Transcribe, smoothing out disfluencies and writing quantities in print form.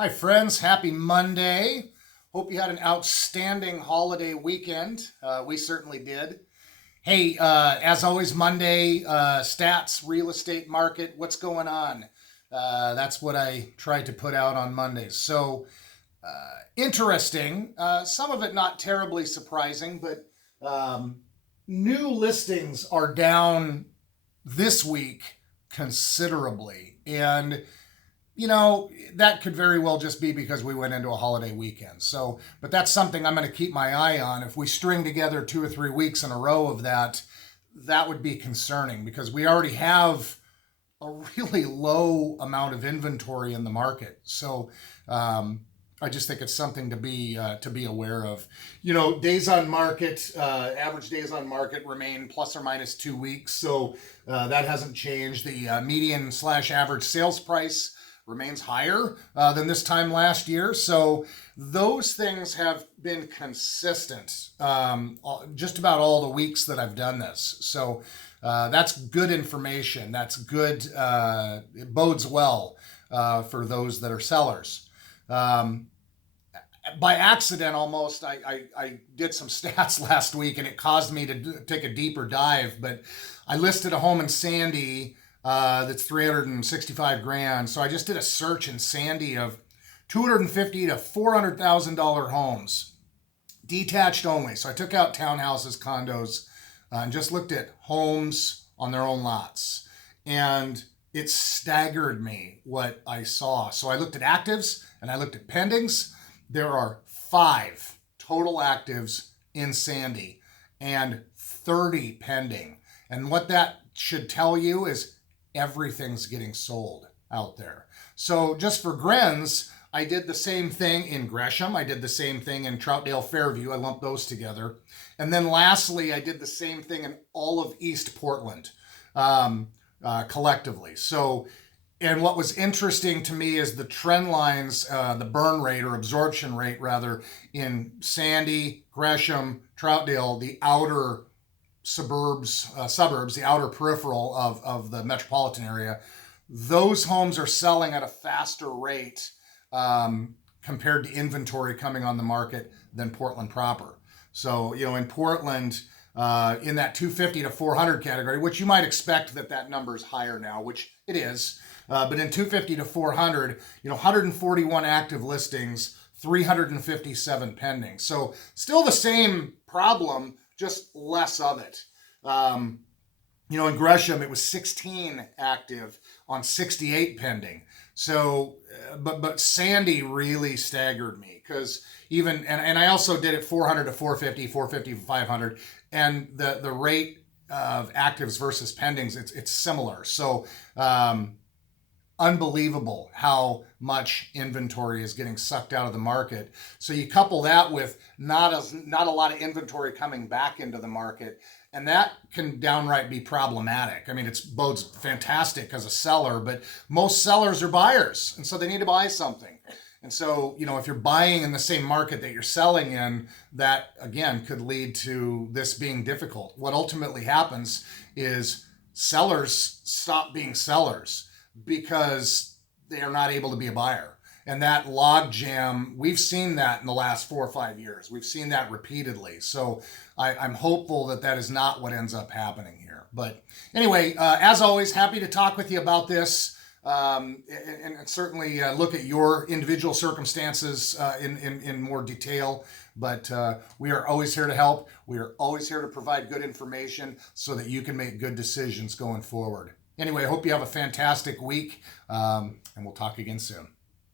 Hi, friends. Happy Monday. Hope you had an outstanding holiday weekend. We certainly did. Hey, as always, Monday stats, real estate market, what's going on? That's what I try to put out on Mondays. So, interesting. Some of it not terribly surprising, but new listings are down this week considerably. And that could very well just be because we went into a holiday weekend. So, but that's something I'm going to keep my eye on. If we string together 2 or 3 weeks in a row of that, that would be concerning because we already have a really low amount of inventory in the market. So, I just think it's something to be aware of. Days on market, average days on market remain plus or minus 2 weeks. So that hasn't changed. The median slash average sales price remains higher than this time last year. So those things have been consistent just about all the weeks that I've done this. So that's good information. That's good. It bodes well for those that are sellers. By accident almost, I did some stats last week and it caused me to take a deeper dive, but I listed a home in Sandy that's 365 grand. So I just did a search in Sandy of 250 to $400,000 homes, detached only. So I took out townhouses, condos, and just looked at homes on their own lots. And it staggered me what I saw. So I looked at actives and I looked at pendings. There are 5 total actives in Sandy and 30 pending. And what that should tell you is everything's getting sold out there. So just for grins, I did the same thing in Gresham. I did the same thing in Troutdale Fairview. I lumped those together. And then lastly, I did the same thing in all of East Portland collectively. And what was interesting to me is the trend lines, the burn rate or absorption rate rather, in Sandy, Gresham, Troutdale, the outer suburbs, the outer peripheral of the metropolitan area. Those homes are selling at a faster rate compared to inventory coming on the market than Portland proper. So, in Portland, in that 250 to 400 category, which you might expect that number is higher now, which it is. But in 250 to 400, 141 active listings, 357 pending. So still the same problem, just less of it. In Gresham, it was 16 active on 68 pending. So, but Sandy really staggered me because and I also did it 400 to 450, 450 to 500, and the rate of actives versus pendings, it's similar. So, unbelievable how much inventory is getting sucked out of the market. So you couple that with not a lot of inventory coming back into the market, and that can downright be problematic. I mean, it bodes fantastic as a seller, but most sellers are buyers, and so they need to buy something. And so, if you're buying in the same market that you're selling in, that again could lead to this being difficult. What ultimately happens is sellers stop being sellers because they are not able to be a buyer. And that log jam, we've seen that in the last 4 or 5 years. We've seen that repeatedly. So I'm hopeful that is not what ends up happening here. But anyway, as always, happy to talk with you about this. And certainly look at your individual circumstances in more detail. But we are always here to help. We are always here to provide good information so that you can make good decisions going forward. Anyway, I hope you have a fantastic week, and we'll talk again soon.